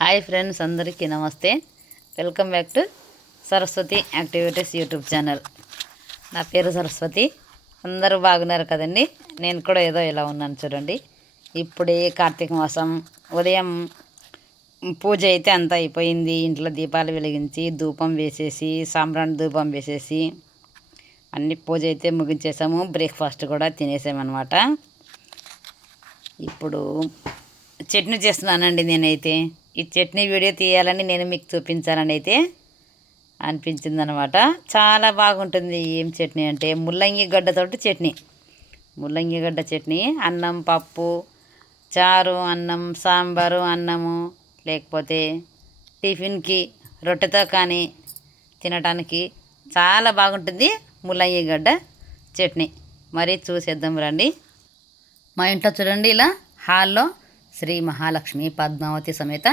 Hi friends, అందరికీ నమస్తే. Welcome back to Saraswati activities YouTube channel. నా పేరు సరస్వతి. అందరూ బాగున్నారు కదండి. నేను కూడా ఏదో ఇలా ఉన్నాను చూడండి. ఇప్పుడే కార్తీక మాసం ఉదయం పూజ అయితే అంతా అయిపోయింది. ఇంట్లో దీపాలు వెలిగించి ధూపం వేసేసి సాంబ్రాణి ధూపం వేసేసి అన్ని పూజ అయితే ముగించేసాము. బ్రేక్ఫాస్ట్ కూడా తినేసామన్నమాట. ఇప్పుడు చట్నీ చేస్తున్నానండి. నేనైతే ఈ చట్నీ వీడియో తీయాలని నేను మీకు చూపించాలని అయితే అనిపించిందనమాట. చాలా బాగుంటుంది. ఏం చట్నీ అంటే ముల్లంగి గడ్డతోటి చట్నీ. ముల్లంగి గడ్డ చట్నీ, అన్నం, పప్పు, చారు, అన్నం, సాంబారు, అన్నము, లేకపోతే టిఫిన్కి రొట్టెతో కానీ తినడానికి చాలా బాగుంటుంది ముల్లంగి గడ్డ చట్నీ. మరి చూసేద్దాం రండి. మా ఇంట్లో చూడండి, ఇలా హాల్లో శ్రీ మహాలక్ష్మి పద్మావతి సమేత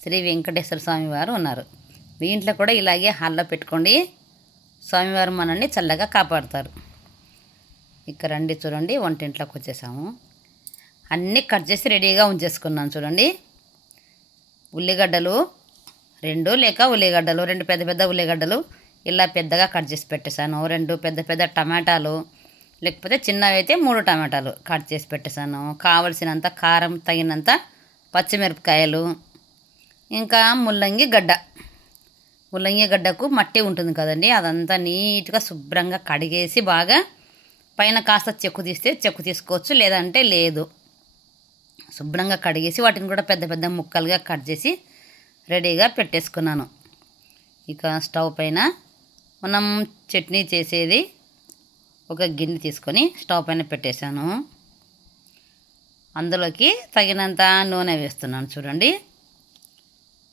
శ్రీ వెంకటేశ్వర స్వామి వారు ఉన్నారు. మీ ఇంట్లో కూడా ఇలాగే హాల్లో పెట్టుకోండి. స్వామివారు మనల్ని చల్లగా కాపాడుతారు. ఇక్కడ రండి చూడండి, వంటింట్లోకి వచ్చేసాము. అన్నీ కట్ చేసి రెడీగా ఉంచేసుకున్నాను చూడండి. ఉల్లిగడ్డలు రెండు పెద్ద పెద్ద ఉల్లిగడ్డలు ఇలా పెద్దగా కట్ చేసి పెట్టేశాను. 2 పెద్ద పెద్ద టమాటాలు, లేకపోతే చిన్నవి అయితే 3 టమాటాలు కట్ చేసి పెట్టేశాను. కావలసినంత కారం, తగినంత పచ్చిమిరపకాయలు, ఇంకా ముల్లంగి గడ్డకు మట్టి ఉంటుంది కదండి, అదంతా నీట్గా శుభ్రంగా కడిగేసి బాగా పైన కాస్త చెక్కు తీస్తే చెక్కు తీసుకోవచ్చు, లేదంటే లేదు. శుభ్రంగా కడిగేసి వాటిని కూడా పెద్ద పెద్ద ముక్కలుగా కట్ చేసి రెడీగా పెట్టేసుకున్నాను. ఇక స్టవ్ పైన మనం చట్నీ చేసేది ఒక గిన్నె తీసుకొని స్టవ్ పైన పెట్టేశాను. అందులోకి తగినంత నూనె వేస్తున్నాను చూడండి.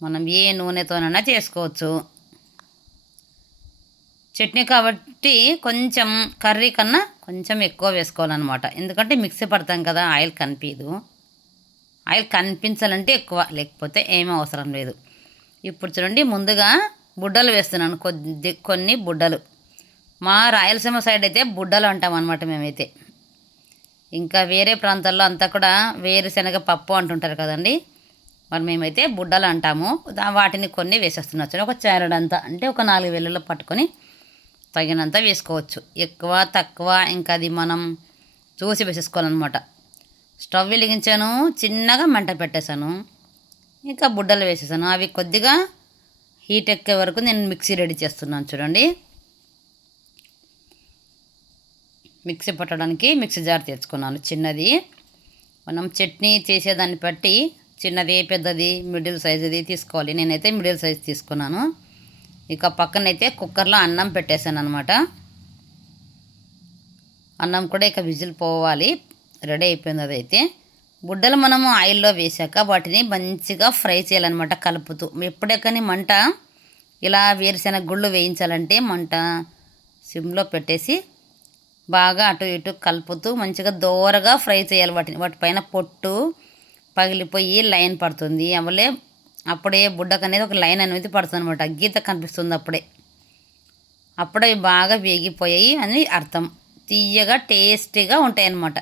మనం ఏ నూనెతోనైనా చేసుకోవచ్చు. చట్నీ కాబట్టి కొంచెం కర్రీ కన్నా కొంచెం ఎక్కువ వేసుకోవాలన్నమాట. ఎందుకంటే మిక్సీ పడతాం కదా, ఆయిల్ కనిపించదు. ఆయిల్ కనిపించాలంటే ఎక్కువ, లేకపోతే ఏమీ అవసరం లేదు. ఇప్పుడు చూడండి, ముందుగా బుడ్డలు వేస్తున్నాను. కొన్ని బుడ్డలు. మా రాయలసీమ సైడ్ అయితే బుడ్డలు అంటాం అనమాట మేమైతే. ఇంకా వేరే ప్రాంతాల్లో అంతా కూడా వేరుశనగ పప్పు అంటుంటారు కదండి, మరి మేమైతే బుడ్డలు అంటాము. వాటిని కొన్ని వేసేస్తున్నాను. ఒక చారడంతా అంటే ఒక 4 వెల్లుల్లి పట్టుకొని తగినంత వేసుకోవచ్చు. ఎక్కువ తక్కువ ఇంకా అది మనం చూసి వేసేసుకోవాలన్నమాట. స్టవ్ వెలిగించాను, చిన్నగా మంట పెట్టేశాను. ఇంకా బుడ్డలు వేసేసాను. అవి కొద్దిగా హీట్ ఎక్కే వరకు నేను మిక్సీ రెడీ చేస్తున్నాను చూడండి. మిక్సీ పట్టడానికి మిక్సీ జార్ తెచ్చుకున్నాను చిన్నది. మనం చట్నీ చేసేదాన్ని బట్టి చిన్నది, పెద్దది, మిడిల్ సైజుది తీసుకోవాలి. నేనైతే మిడిల్ సైజు తీసుకున్నాను. ఇక పక్కనైతే కుక్కర్లో అన్నం పెట్టేశాను అనమాట. అన్నం కూడా ఇక విజిల్ పోవాలి. రెడీ అయిపోయింది. అదైతే బుడ్డలు మనము ఆయిల్లో వేసాక వాటిని మంచిగా ఫ్రై చేయాలన్నమాట, కలుపుతూ. ఎప్పుడే కానీ మంట ఇలా వేరుశెనగ గుళ్ళు వేయించాలంటే మంట సిమ్లో పెట్టేసి బాగా అటు ఇటు కలుపుతూ మంచిగా దోరగా ఫ్రై చేయాలి. వాటిపైన పొట్టు పగిలిపోయి లైన్ పడుతుంది. అప్పుడే బుడ్డకు అనేది ఒక లైన్ అనేది పడుతుంది అనమాట, గీత కనిపిస్తుంది. అప్పుడే అవి బాగా వేగిపోయాయి అని అర్థం. తీయగా టేస్టీగా ఉంటాయి అన్నమాట.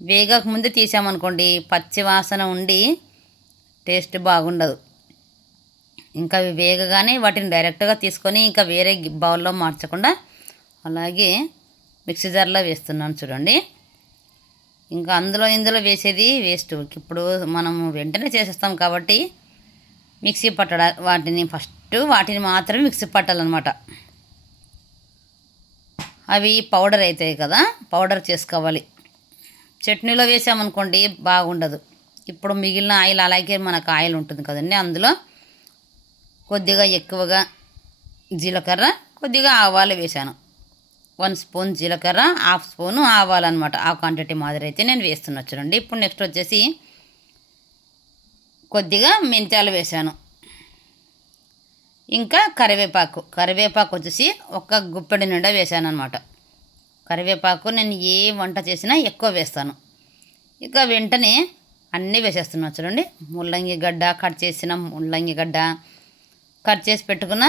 వేగక ముందే తీసామనుకోండి, పచ్చి వాసన ఉండి టేస్ట్ బాగుండదు. ఇంకా అవి వేగగానే వాటిని డైరెక్ట్గా తీసుకొని ఇంకా వేరే బౌల్లో మార్చకుండా అలాగే మిక్సీ జార్లో వేస్తున్నాను చూడండి. ఇంకా ఇందులో వేసేది వేస్ట్. ఇప్పుడు మనం వెంటనే చేసేస్తాం కాబట్టి మిక్సీ వాటిని మాత్రమే మిక్సీ పట్టాలన్నమాట. అవి పౌడర్ అవుతాయి కదా, పౌడర్ చేసుకోవాలి. చట్నీలో వేసామనుకోండి బాగుండదు. ఇప్పుడు మిగిలిన ఆయిల్, అలాగే మనకు ఆయిల్ ఉంటుంది కదండి, అందులో కొద్దిగా ఎక్కువగా జీలకర్ర, కొద్దిగా ఆవాలు వేసాను. 1 స్పూన్ జీలకర్ర, 1/2 స్పూను ఆవాలన్నమాట. ఆ క్వాంటిటీ మాదిరి అయితే నేను వేస్తున్నా చూడండి. ఇప్పుడు నెక్స్ట్ వచ్చేసి కొద్దిగా మెంతాలు వేసాను. ఇంకా కరివేపాకు వచ్చేసి ఒక గుప్పెడి నిండా వేసాను అనమాట. కరివేపాకు నేను ఏ వంట చేసినా ఎక్కువ వేస్తాను. ఇక వెంటనే అన్నీ వేసేస్తున్నా చూడండి. ముల్లంగి గడ్డ, కట్ చేసి పెట్టుకున్న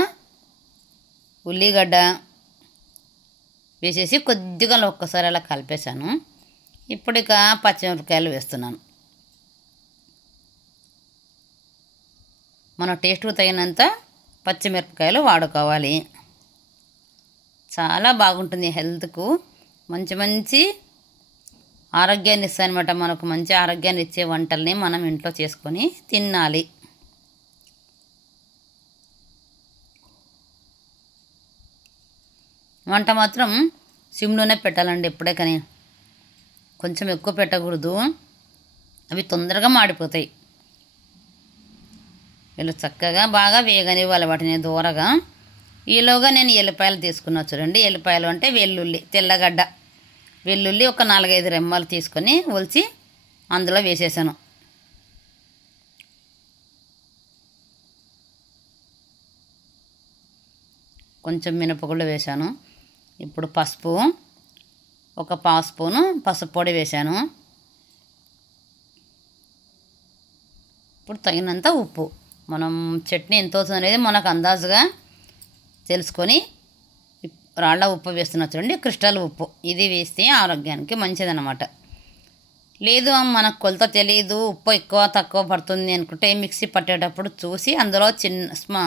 ఉల్లిగడ్డ వేసేసి కొద్దిగా ఒక్కసారి అలా కలిపేశాను. ఇప్పుడు ఇక పచ్చిమిరపకాయలు వేస్తున్నాను. మన టేస్ట్కు తగినంత పచ్చిమిరపకాయలు వాడుకోవాలి. చాలా బాగుంటుంది, హెల్త్కు మంచి మంచి ఆరోగ్యాన్ని ఇస్తాయన్నమాట. మనకు మంచి ఆరోగ్యాన్ని ఇచ్చే వంటల్ని మనం ఇంట్లో చేసుకొని తినాలి. వంట మాత్రం సిమ్లోనే పెట్టాలండి ఎప్పుడే, కానీ కొంచెం ఎక్కువ పెట్టకూడదు, అవి తొందరగా మాడిపోతాయి. ఇలా చక్కగా బాగా వేగనివ్వాలి వాటిని దూరగా. ఈలోగా నేను ఎల్లిపాయలు తీసుకున్నా చూడండి. ఎల్లిపాయలు అంటే వెల్లుల్లి, తెల్లగడ్డ వెల్లుల్లి ఒక 4-5 రెమ్మలు తీసుకొని ఒలిచి అందులో వేసేసాను. కొంచెం మినపగుళ్ళు వేశాను. ఇప్పుడు పసుపు, ఒక 1/2 స్పూను పసుపు పొడి వేశాను. ఇప్పుడు తగినంత ఉప్పు. మనం చట్నీ ఎంత అవుతుంది అనేది మనకు అందాజుగా తెలుసుకొని రాళ్ళ ఉప్పు వేస్తున్నా చూడండి, క్రిస్టల్ ఉప్పు. ఇది వేస్తే ఆరోగ్యానికి మంచిదన్నమాట. లేదు మనకు కొలత తెలియదు, ఉప్పు ఎక్కువ తక్కువ పడుతుంది అనుకుంటే మిక్సీ పట్టేటప్పుడు చూసి అందులో చిన్న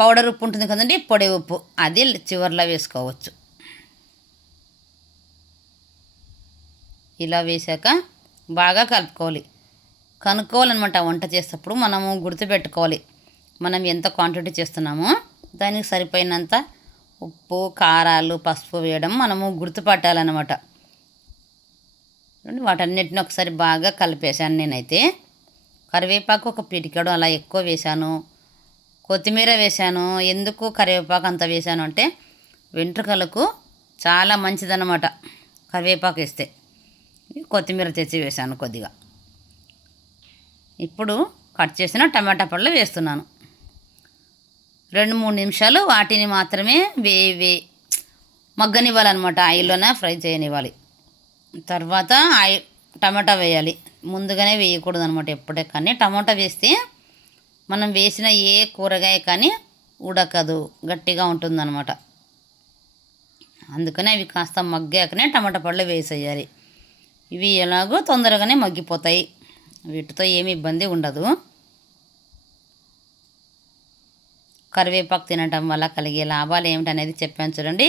పౌడర్ ఉప్పు ఉంటుంది కదండి, పొడి ఉప్పు, అది చివర్లో వేసుకోవచ్చు. ఇలా వేసాక బాగా కలుపుకోవాలి. కనుక్కోవాలన్నమాట. వంట చేసేటప్పుడు మనము గుర్తుపెట్టుకోవాలి, మనం ఎంత క్వాంటిటీ చేస్తున్నామో దానికి సరిపోయినంత ఉప్పు, కారాలు, పసుపు వేయడం మనము గుర్తుపట్టాలన్నమాట. వాటన్నిటిని ఒకసారి బాగా కలిపేశాను నేనైతే. కరివేపాకు ఒక పిడికెడు అలా ఎక్కువ వేశాను, కొత్తిమీర వేశాను. ఎందుకు కరివేపాకు అంత వేశాను అంటే వెంట్రుకలకు చాలా మంచిదన్నమాట కరివేపాకు వేస్తే. కొత్తిమీర తెచ్చి వేశాను కొద్దిగా. ఇప్పుడు కట్ చేసిన టమాటా పళ్ళు వేస్తున్నాను. 2-3 నిమిషాలు వాటిని మాత్రమే మగ్గనివ్వాలన్నమాట, ఆయిల్లోనే ఫ్రై చేయనివ్వాలి. తర్వాత టమాటా వేయాలి. ముందుగానే వేయకూడదు అనమాట ఎప్పుడే, కానీ టమాటా వేస్తే మనం వేసిన ఏ కూరగాయ కానీ ఉడకదు, గట్టిగా ఉంటుందన్నమాట. అందుకనే అవి కాస్త మగ్గాకనే టమాటా పళ్ళు వేసేయాలి. ఇవి ఎలాగో తొందరగానే మగ్గిపోతాయి, వీటితో ఏమి ఇబ్బంది ఉండదు. కరివేపాకు తినటం వల్ల కలిగే లాభాలు ఏమిటనేది చెప్పాను చూడండి.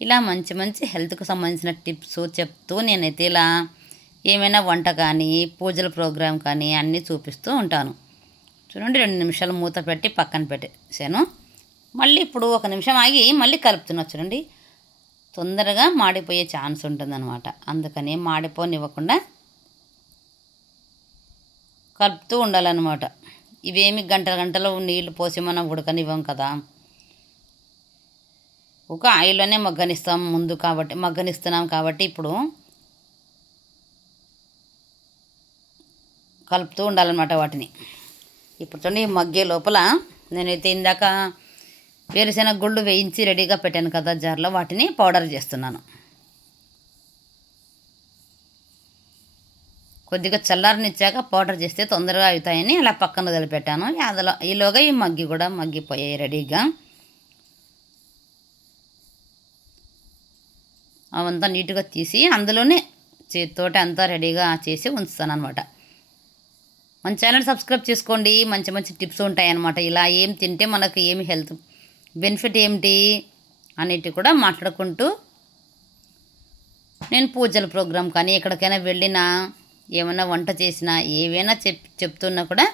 ఇలా మంచి మంచి హెల్త్కు సంబంధించిన టిప్స్ చెప్తూ నేనైతే ఇలా ఏమైనా వంట కానీ పూజల ప్రోగ్రాం కానీ అన్నీ చూపిస్తూ ఉంటాను చూడండి. 2 నిమిషాలు మూత పెట్టి పక్కన పెట్టేసాను. మళ్ళీ ఇప్పుడు 1 నిమిషం ఆగి మళ్ళీ కలుపుతున్నా చూడండి. తొందరగా మాడిపోయే ఛాన్స్ ఉంటుందన్నమాట. అందుకని మాడిపోనివ్వకుండా కలుపుతూ ఉండాలన్నమాట. ఇవేమి గంటలు నీళ్లు పోసి మనం ఉడకనివ్వం కదా, ఒక ఆయిల్లోనే మగ్గనిస్తున్నాం కాబట్టి ఇప్పుడు కలుపుతూ ఉండాలన్నమాట వాటిని. ఇప్పుడు చూడండి, మగ్గే లోపల నేనైతే ఇందాక వేరుశెనగ గుళ్ళు వేయించి రెడీగా పెట్టాను కదా జార్లో, వాటిని పౌడర్ చేస్తున్నాను. కొద్దిగా చల్లారనిచ్చాక పౌడర్ చేస్తే తొందరగా అవుతాయని అలా పక్కన వదిలిపెట్టాను. అందులో ఈలోగా ఈ కూడా మగ్గిపోయాయి రెడీగా. అవంతా నీట్గా తీసి అందులోనే చేతితోటి అంతా రెడీగా చేసి ఉంచుతాను అనమాట. మన ఛానల్ సబ్స్క్రైబ్ చేసుకోండి, మంచి మంచి టిప్స్ ఉంటాయన్నమాట. ఇలా ఏం తింటే మనకు ఏమి హెల్త్ బెనిఫిట్ ఏమిటి అనేటి కూడా మాట్లాడుకుంటూ, నేను పూజల ప్రోగ్రాం కానీ ఎక్కడికైనా వెళ్ళినా, ఏమైనా వంట చేసినా, ఏవైనా చెప్తున్నా కూడా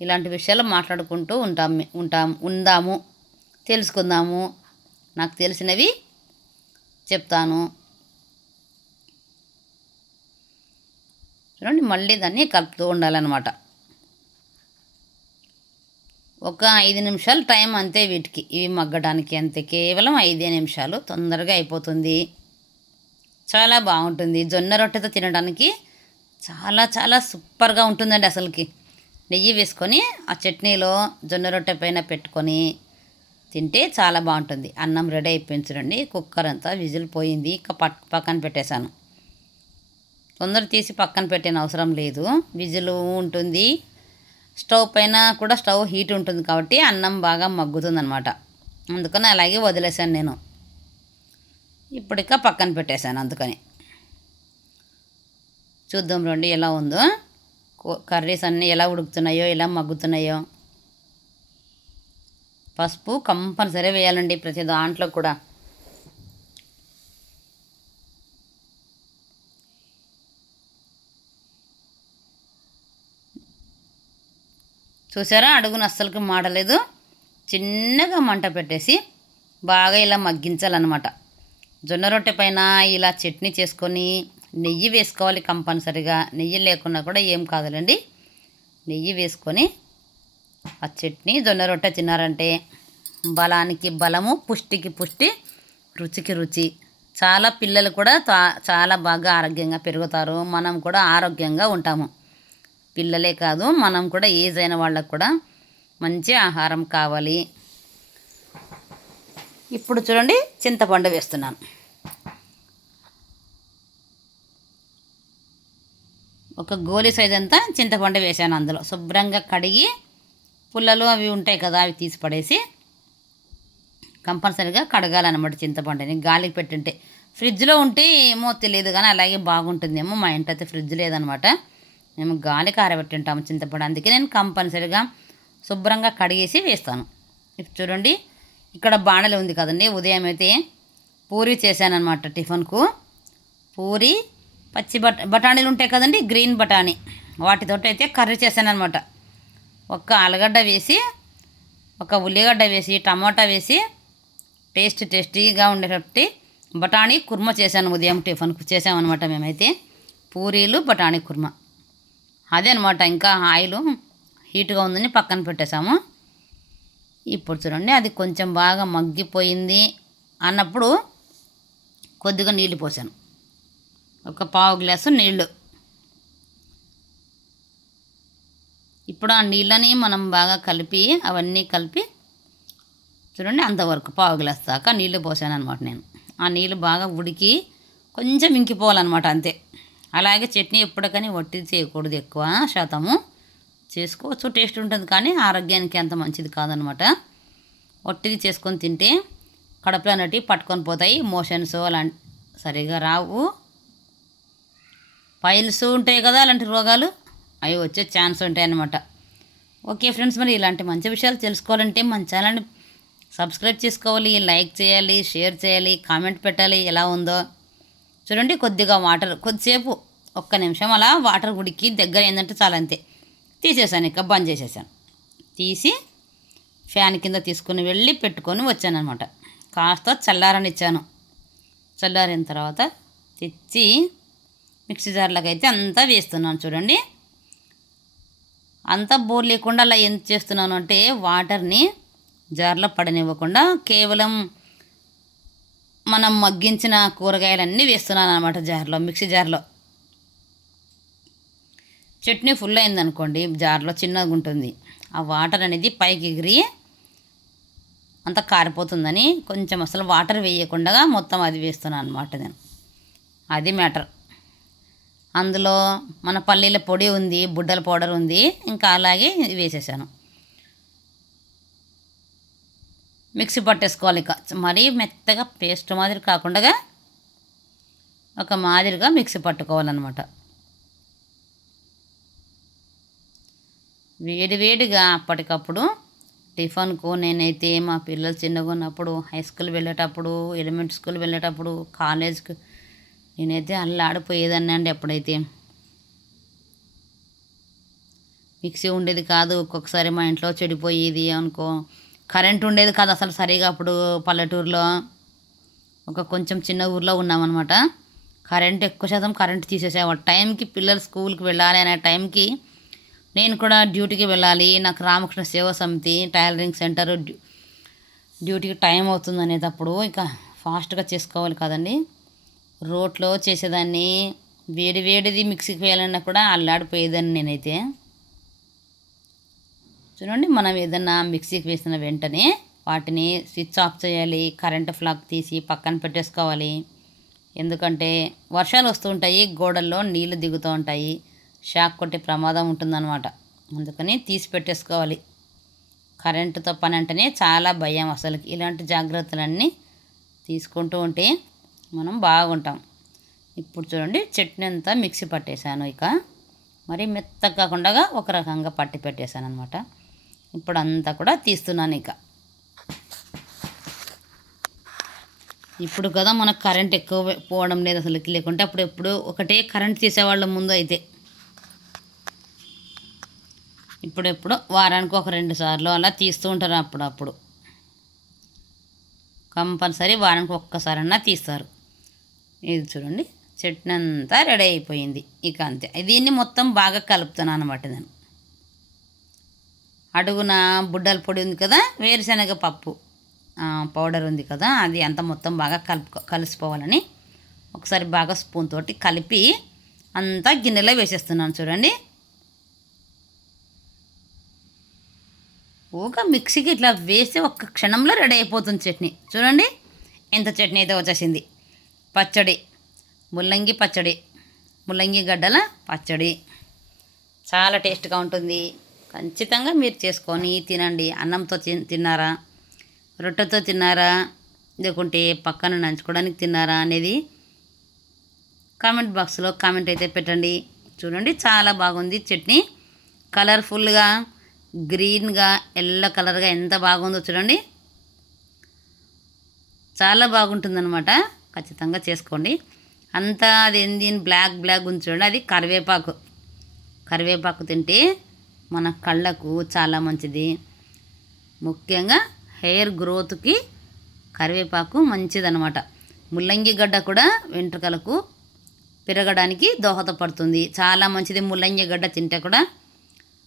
ఇలాంటి విషయాలు మాట్లాడుకుంటూ ఉందాము, తెలుసుకుందాము. నాకు తెలిసినవి చెప్తాను చూడండి. మళ్ళీ దాన్ని కలుపుతూ ఉండాలన్నమాట. ఒక 5 నిమిషాలు టైం అంతే వీటికి, ఇవి మగ్గడానికి అంతే. కేవలం 5 నిమిషాలు, తొందరగా అయిపోతుంది. చాలా బాగుంటుంది. జొన్న రొట్టెతో తినడానికి చాలా చాలా సూపర్గా ఉంటుందండి అసలుకి. నెయ్యి వేసుకొని ఆ చట్నీలో జొన్న రొట్టె పైన పెట్టుకొని తింటే చాలా బాగుంటుంది. అన్నం రెడీ అయిపోయింది చూడండి. కుక్కర్ అంతా విజిల్ పోయింది. ఇక పక్కన పెట్టేశాను. తొందర తీసి పక్కన పెట్టిన అవసరం లేదు, విజిల్ ఉంటుంది. స్టవ్ పైన కూడా స్టవ్ హీట్ ఉంటుంది కాబట్టి అన్నం బాగా మగ్గుతుంది అనమాట. అందుకని అలాగే వదిలేసాను నేను. ఇప్పుడు ఇక పక్కన పెట్టేశాను. అందుకని చూద్దాం రండి ఎలా ఉందో. కర్రీస్ అన్నీ ఎలా ఉడుకుతున్నాయో ఎలా మగ్గుతున్నాయో. పసుపు కంపల్సరీ వేయాలండి ప్రతి దాంట్లో కూడా. చూసారా, అడుగును అస్సలకి మాడలేదు. చిన్నగా మంట పెట్టేసి బాగా ఇలా మగ్గించాలన్నమాట. జొన్న రొట్టె పైన ఇలా చట్నీ చేసుకొని నెయ్యి వేసుకోవాలి కంపల్సరిగా. నెయ్యి లేకున్నా కూడా ఏం కాదులేండి, నెయ్యి వేసుకొని ఆ చట్నీ జొన్న రొట్టె తిన్నారంటే బలానికి బలము, పుష్టికి పుష్టి, రుచికి రుచి. చాలా పిల్లలు కూడా చాలా బాగా ఆరోగ్యంగా పెరుగుతారు. మనం కూడా ఆరోగ్యంగా ఉంటాము. పిల్లలే కాదు, మనం కూడా ఏజ్ అయిన వాళ్ళకు కూడా మంచి ఆహారం కావాలి. ఇప్పుడు చూడండి, చింతపండు వేస్తున్నాను. ఒక గోలి సైజ్ అంతా చింతపండు వేసాను. అందులో శుభ్రంగా కడిగి పుల్లలు అవి ఉంటాయి కదా, అవి తీసి పడేసి కంపల్సరీగా కడగాలన్నమాట చింతపండుని. గాలికి పెట్టుంటే, ఫ్రిడ్జ్లో ఉంటే ఏమో తెలియదు కానీ అలాగే బాగుంటుందేమో. మా ఇంట్లో అయితే ఫ్రిడ్జ్ లేదనమాట, మేము గాలికి ఆరబెట్టింటాము చింతపండు. అందుకే నేను కంపల్సరీగా శుభ్రంగా కడిగేసి వేస్తాను. ఇప్పుడు చూడండి, ఇక్కడ బాణలి ఉంది కదండి. ఉదయం అయితే పూరి చేశానమాట టిఫిన్కు. పూరి పచ్చి బఠానీలు ఉంటాయి కదండి, గ్రీన్ బఠానీ, వాటితో అయితే కర్రీ చేశానమాట. ఒక ఆలుగడ్డ వేసి, ఒక ఉల్లిగడ్డ వేసి, టమాటా వేసి టేస్టీగా ఉండేటట్టు బఠానీ కుర్మా చేశాను. ఉదయం టిఫిన్కు చేసామన్నమాట మేమైతే. పూరీలు బఠానీ కుర్మా అదే అనమాట. ఇంకా ఆయిల్ హీట్గా ఉందని పక్కన పెట్టేశాము. ఇప్పుడు చూడండి, అది కొంచెం బాగా మగ్గిపోయింది అన్నప్పుడు కొద్దిగా నీళ్ళు పోసాను. ఒక పావు గ్లాసు నీళ్ళు. ఇప్పుడు ఆ నీళ్ళని మనం బాగా కలిపి, అవన్నీ కలిపి చూడండి, అంతవరకు పావు గ్లాస్ దాకా నీళ్ళు పోసాను అనమాట నేను. ఆ నీళ్ళు బాగా ఉడికి కొంచెం ఇంకిపోవాలన్నమాట, అంతే. అలాగే చట్నీ ఎప్పటికని వట్టిది చేయకూడదు, ఎక్కువ శాతము చేసుకోవచ్చు, టేస్ట్ ఉంటుంది, కానీ ఆరోగ్యానికి అంత మంచిది కాదనమాట. వట్టిది చేసుకొని తింటే కడుపులో అన్నట్టు పట్టుకొని పోతాయి, మోషన్స్ అలాంటి సరిగా రావు, పైల్స్ ఉంటాయి కదా, అలాంటి రోగాలు అవి వచ్చే ఛాన్స్ ఉంటాయి అన్నమాట. ఓకే ఫ్రెండ్స్, మరి ఇలాంటి మంచి విషయాలు తెలుసుకోవాలంటే మన ఛానల్ని సబ్స్క్రైబ్ చేసుకోవాలి, లైక్ చేయాలి, షేర్ చేయాలి, కామెంట్ పెట్టాలి ఎలా ఉందో. చూడండి, కొద్దిగా వాటర్, కొద్దిసేపు 1 నిమిషం అలా వాటర్ ఉడికి దగ్గర ఏంటంటే చాలా, అంతే. తీసేసాను, ఇక బంద్ చేసేసాను. తీసి ఫ్యాన్ కింద తీసుకుని వెళ్ళి పెట్టుకొని వచ్చాను అనమాట. కాస్త చల్లారనిచ్చాను. చల్లారిన తర్వాత తెచ్చి మిక్సీ జార్లోకి అయితే అంతా వేస్తున్నాను. చూడండి, అంతా బోర్ లేకుండా అలా ఎంత చేస్తున్నాను అంటే వాటర్ని జార్లో పడనివ్వకుండా కేవలం మనం మగ్గించిన కూరగాయలన్నీ వేస్తున్నాను అనమాట జార్లో, మిక్సీ జార్లో. చట్నీ ఫుల్ అయిందనుకోండి, జార్లో చిన్నగా ఉంటుంది, ఆ వాటర్ అనేది పైకి ఎగిరి అంత కారిపోతుందని కొంచెం అసలు వాటర్ వేయకుండా మొత్తం అది వేస్తున్నాను అనమాట నేను. అది మ్యాటర్. అందులో మన పల్లీల పొడి ఉంది, బుడ్డల పౌడర్ ఉంది, ఇంకా అలాగే వేసేసాను. మిక్సీ పట్టేసుకోవాలి. ఇక మరీ మెత్తగా పేస్ట్ మాదిరి కాకుండా ఒక మాదిరిగా మిక్సీ పట్టుకోవాలన్నమాట. వేడివేడిగా అప్పటికప్పుడు టిఫిన్కు నేనైతే మా పిల్లలు చిన్నగా ఉన్నప్పుడు, హై స్కూల్ వెళ్ళేటప్పుడు, ఎలిమెంటరీ స్కూల్ వెళ్ళేటప్పుడు, కాలేజ్కి నేనైతే అల్లాడిపోయేదాన్ని అండి. అప్పుడైతే మిక్సీ ఉండేది కాదు, ఒక్కొక్కసారి మా ఇంట్లో చెడిపోయేది అనుకో. కరెంట్ ఉండేది కాదు అసలు సరిగా. అప్పుడు పల్లెటూరులో, ఒక కొంచెం చిన్న ఊర్లో ఉన్నామన్నమాట. కరెంట్ ఎక్కువ శాతం కరెంట్ తీసేసేవాడు. టైంకి పిల్లలు స్కూల్కి వెళ్ళాలి అనే టైంకి నేను కూడా డ్యూటీకి వెళ్ళాలి. నాకు రామకృష్ణ సేవా సమితి టైలరింగ్ సెంటర్ డ్యూటీకి టైం అవుతుంది అనేటప్పుడు ఇక ఫాస్ట్గా చేసుకోవాలి కదండి. రోట్లో చేసేదాన్ని, వేడిది మిక్సీకి వేయాలన్నా కూడా అల్లాడిపోయేదాన్ని నేనైతే. చూడండి, మనం ఏదన్నా మిక్సీకి వేసిన వెంటనే వాటిని స్విచ్ ఆఫ్ చేయాలి, కరెంటు ప్లగ్ తీసి పక్కన పెట్టేసుకోవాలి. ఎందుకంటే వర్షాలు వస్తూ ఉంటాయి, గోడల్లో నీళ్లు దిగుతూ ఉంటాయి, షాక్ కొట్టే ప్రమాదం ఉంటుందన్నమాట. అందుకని తీసి పెట్టేసుకోవాలి. కరెంటుతో పని అంటేనే చాలా భయం అసలుకి. ఇలాంటి జాగ్రత్తలన్నీ తీసుకుంటూ ఉంటే మనం బాగుంటాం. ఇప్పుడు చూడండి, చట్నీ అంతా మిక్సీ పట్టేశాను. ఇక మరి మెత్తగా కాకుండా ఒక రకంగా పట్టి పెట్టేశాను అనమాట. ఇప్పుడు అంతా కూడా తీస్తున్నాను. ఇప్పుడు కదా మనకు కరెంట్ ఎక్కువ పోవడం లేదు అసలు, లేకుంటే అప్పుడు ఎప్పుడు ఒకటే కరెంట్ తీసేవాళ్ళం ముందు అయితే. ఇప్పుడెప్పుడు వారానికి ఒక 2 సార్లు అలా తీస్తూ ఉంటారు. అప్పుడప్పుడు కంపల్సరీ వారానికి ఒక్కసారన్నా తీస్తారు. ఇది చూడండి, చట్నీ అంతా రెడీ అయిపోయింది. ఇక అంతే, దీన్ని మొత్తం బాగా కలుపుతున్నాను అనమాట. నేను అడుగున బుడ్డల పొడి ఉంది కదా, వేరుశనగ పప్పు పౌడర్ ఉంది కదా, అది అంతా మొత్తం బాగా కలిసిపోవాలని ఒకసారి బాగా స్పూన్ తోటి కలిపి అంతా గిన్నెలో వేసేస్తున్నాను. చూడండి, ఊగా మిక్సీకి ఇట్లా వేసి ఒక్క క్షణంలో రెడీ అయిపోతుంది చట్నీ. చూడండి ఎంత చట్నీ అయితే వచ్చేసింది. పచ్చడి, ముల్లంగి పచ్చడి, ముల్లంగి గడ్డల పచ్చడి చాలా టేస్ట్గా ఉంటుంది. ఖచ్చితంగా మీరు చేసుకొని తినండి. అన్నంతో తిన్నారా, రొట్టెతో తిన్నారా, లేకుంటే పక్కన నంచుకోవడానికి తిన్నారా అనేది కామెంట్ బాక్స్లో కామెంట్ అయితే పెట్టండి. చూడండి చాలా బాగుంది చట్నీ, కలర్ఫుల్గా గ్రీన్గా ఎల్లో కలర్గా ఎంత బాగుందో చూడండి. చాలా బాగుంటుందన్నమాట. ఖచ్చితంగా చేసుకోండి. అంతా అది ఏంది బ్లాక్ ఉంది చూడండి, అది కరివేపాకు తింటే మన కళ్ళకు చాలా మంచిది. ముఖ్యంగా హెయిర్ గ్రోత్కి కరివేపాకు మంచిదన్నమాట. ముల్లంగి గడ్డ కూడా వెంట్రుకలకు పెరగడానికి దోహదపడుతుంది, చాలా మంచిది. ముల్లంగి గడ్డ తింటే కూడా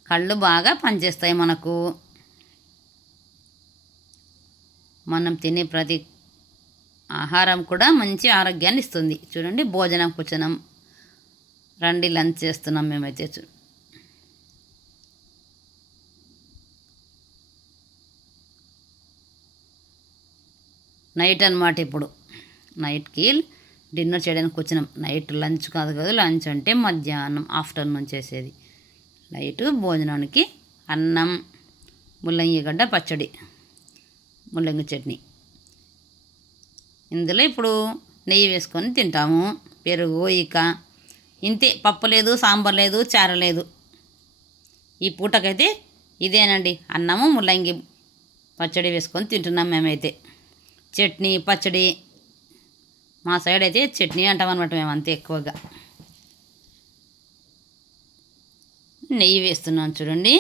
కళ్ళు బాగా పనిచేస్తాయి మనకు. మనం తినే ప్రతి ఆహారం కూడా మంచి ఆరోగ్యాన్ని ఇస్తుంది. చూడండి, భోజనం కూర్చున్నాం, రండి లంచ్ చేస్తున్నాం మేమైతే. నైట్ అనమాట, ఇప్పుడు నైట్కి డిన్నర్ చేయడానికి వచ్చినాం. నైట్ లంచ్ కాదు కదా, లంచ్ అంటే మధ్యాహ్నం ఆఫ్టర్నూన్ చేసేది. నైట్ భోజనానికి అన్నం, ముల్లంగి గడ్డ పచ్చడి, ముల్లంగి చట్నీ. ఇందులో ఇప్పుడు నెయ్యి వేసుకొని తింటాము. పెరుగు ఇక ఇంతే, పప్పు లేదు, సాంబార్ లేదు, చారు లేదు. ఈ పూటకైతే ఇదేనండి, అన్నము ముల్లంగి పచ్చడి వేసుకొని తింటున్నాం మేమైతే. చట్నీ పచ్చడి మా సైడ్ అయితే చట్నీ అంటామన్నమాట మేము, అంతే ఎక్కువగా. నెయ్యి వేస్తున్నాను చూడండి,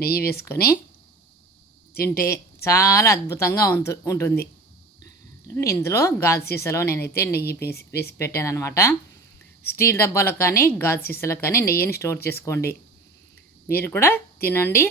నెయ్యి వేసుకొని తింటే చాలా అద్భుతంగా ఉంటుంది. ఇందులో గాజు సీసాలో నేనైతే నెయ్యి వేసి పెట్టాను అనమాట. స్టీల్ డబ్బాలో కానీ గాజు సీసాలో కానీ నెయ్యిని స్టోర్ చేసుకోండి. మీరు కూడా తినండి.